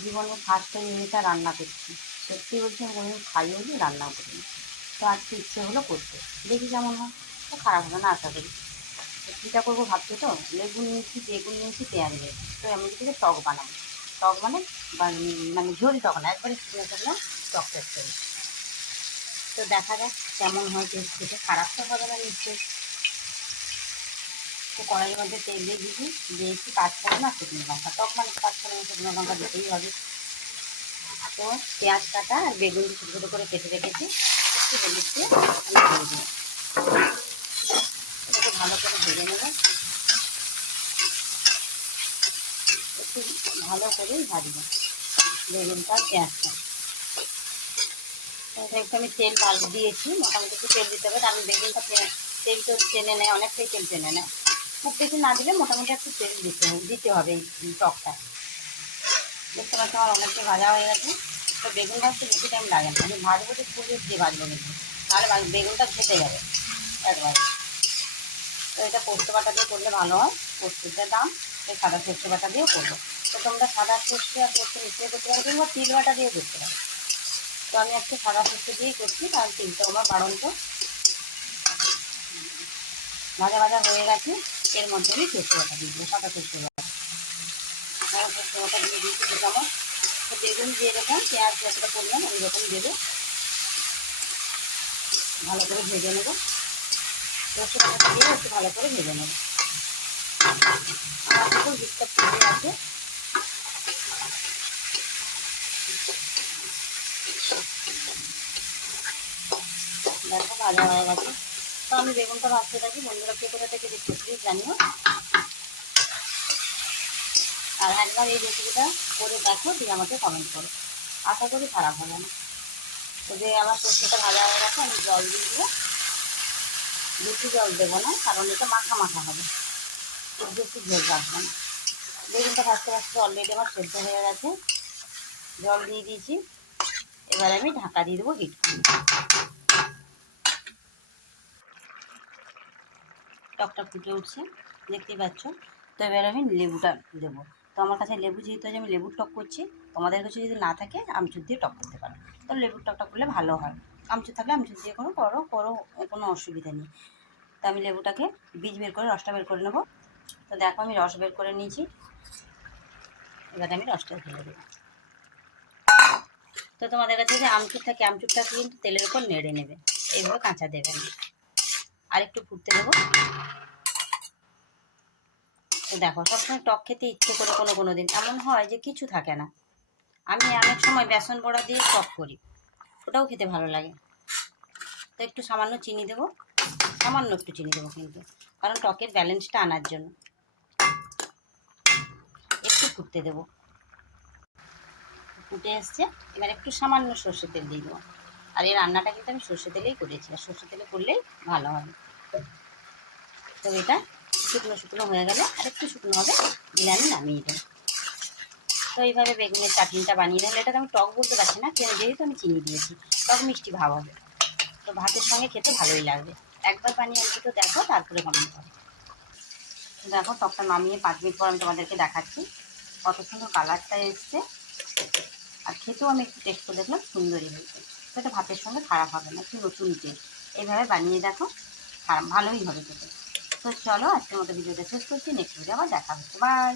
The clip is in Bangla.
জীবনে ফার্স্ট টাইম মেয়েটা রান্না করছি। সত্যি বলছি আমি কোনোদিন খাইও নি, রান্নাও করিনি। তো আজকে ইচ্ছে হলো করতে। দেখি কেমন হয়। তো খারাপ হবে না, আশা করি। কীটা করব ভাবছি তো? লেবু নিয়েছি, বেগুন নিয়েছি, পেঁয়াজ নিয়েছি। তো আমি থেকে টক বানাবো। টক মানে মানে ঝোল টক না, একবারে শুকনো শুকনো টক টেস্ট করি। তো দেখা যাক কেমন হয়, টেস্ট খারাপ তো হবে না, নিশ্চয়ই। তো কড়াইয়ের মধ্যে তেল দিয়ে দিবি দিয়েছি দিয়েছি পাঁচফোড়ন আর শুকনো লঙ্কা, টক মানে আর শুকনো লঙ্কা দিতেই হবে। তো পেঁয়াজ কাটা আর বেগুন ছোটো ছোটো করে কেটে রেখেছি, একটু দিয়ে আমি দিয়ে দিই এটাকে ভালো করে ভেজে নেব। একটু ভালো করে ভাজবো বেগুনটা পেঁয়াজটা। একটু আমি তেল ভাজ দিয়েছি, মোটামুটি একটু তেল দিতে হবে। আমি বেগুনটা তেল তো টেনে নেয়, অনেকটাই তেল টেনে নেয়। খুব বেশি না দিলে মোটামুটি একটু তেল দিতে দিতে হবে এই টকটা। দেখতে পাচ্ছি আমার অনেকটা ভাজা হয়ে গেছে। তো বেগুন ভাজতে বেশি টাইম লাগে না। আমি ভাজবো তো পুজো দিয়ে ভাজবো কিন্তু। তাহলে বেগুনটা ঘেটে যাবে একবারে। তো এটা পোস্ত বাটা দিয়ে করলে ভালো হয়। পোস্তটা দাম এই সাদা সর্ষে বাটা দিয়েও করব। তো তোমরা সাদা সর্ষে আর সর্ষে মিশিয়ে করতে পারো কিংবা তিল বাটা দিয়ে করতে পারো তো আমি আজকে সাদা সর্ষে দিয়েই করছি কারণ তিলটা আমার বাড়ন্ত। ভাজা ভাজা হয়ে গেছে। এর মধ্যে আমি সর্ষে বাটা দিয়ে দেবো সাদা সর্ষে বাটা আর সর্ষে বাটা দিয়ে দিয়েছি দু চামচ তো বেগুন দেবেন পেঁয়াজ যতটা করলাম ওই রকম দেবে। ভালো করে ভেজে নেব। বাটা দিয়ে একটু ভালো করে ভেজে নেব। আমার দেখুন ডিস্টার্ব করে আছে দেখো, ভাজা হয়ে গেছে। তো আমি বেগুনটা ভাজতে থাকি, বন্ধুরা কে কোথা থেকে দেখতে প্লিজ জানিও। আর একবার এই রেসিপিটা করে দেখো, দিয়ে আমাকে কমেন্ট করো। আশা করি খারাপ হবে না। তো যে আমার সর্ষেটা ভাজা হয়ে গেছে, আমি জল দিয়ে দেবো। বেশি জল দেবো না, কারণ এটা মাখা মাখা হবে। খুব বেশি ঝোল রাখব না। বেগুনটা ভাজতে ভাজতে অলরেডি আমার সেদ্ধ হয়ে গেছে। জল দিয়ে দিয়েছি। এবার আমি ঢাকা দিয়ে দেবো হিট টকটা ফুটে উঠছে, দেখতেই পাচ্ছ। তো এবার আমি লেবুটা দেবো। তো আমার কাছে লেবু যেহেতু আমি লেবুর টক করছি। তোমাদের কাছে যদি না থাকে, আমচুর দিয়ে টক করতে পারো। তো লেবুর টকটা করলে ভালো হয়। আমচুর থাকলে আমচুর দিয়ে কোনো করো করো, কোনো অসুবিধা নেই। তো আমি লেবুটাকে বীজ বের করে, রসটা বের করে নেব। তো দেখো, আমি রস বের করে নিয়েছি। এবার আমি রসটা ঢেলে দেবো। তো তোমাদের কাছে যে আমচুর থাকে আমচুরটা কিন্তু তেলের উপর নেড়ে নেবে। এইভাবে কাঁচা দেবে না। আর একটু ফুটতে দেবো দেখো, সবসময় টক খেতে ইচ্ছে করে কোনো কোনো দিন। এমন হয় যে কিছু থাকে না। আমি অনেক সময় বেসন বড়া দিয়ে টক করি। ওটাও খেতে ভালো লাগে। তো একটু সামান্য চিনি দেবো। সামান্য একটু চিনি দেবো কিন্তু। কারণ টকের ব্যালেন্সটা আনার জন্য। একটু ফুটতে দেবো। ফুটে এসছে। এবার একটু সামান্য সর্ষে তেল দিয়ে দেবো। আর এই রান্নাটা কিন্তু আমি সর্ষে তেলেই করেছি, আর সর্ষে তেলে করলেই ভালো হবে তো এটা শুকনো শুকনো হয়ে গেলে আর একটু শুকনো হবে দিলে আমি নামিয়ে দেবো। তো এইভাবে বেগুনের চাটনিটা বানিয়ে নিলে এটাকে আমি টক বলতে পারছি না যেহেতু আমি চিনি দিয়েছি, টক মিষ্টি ভাব হবে। তো ভাতের সঙ্গে খেতে ভালোই লাগবে। একবার বানিয়ে অন্তত দেখো, তারপরে কমেন্ট করো তো দেখো, টকটা নামিয়ে পাঁচ মিনিট পর আমি তোমাদেরকে দেখাচ্ছি কত সুন্দর কালারটা এসছে। আর খেতেও আমি একটু টেস্ট করে দেখলাম, সুন্দরই হয়েছে। এটা ভাতের সঙ্গে খারাপ হবে না, একটু নতুন তেল। এইভাবে বানিয়ে দেখো ভালোই হবে তো চলো, আজকের মতো ভিডিওটা শেষ করছি নেক্সট ভিডিও আবার দেখা হচ্ছে। বাই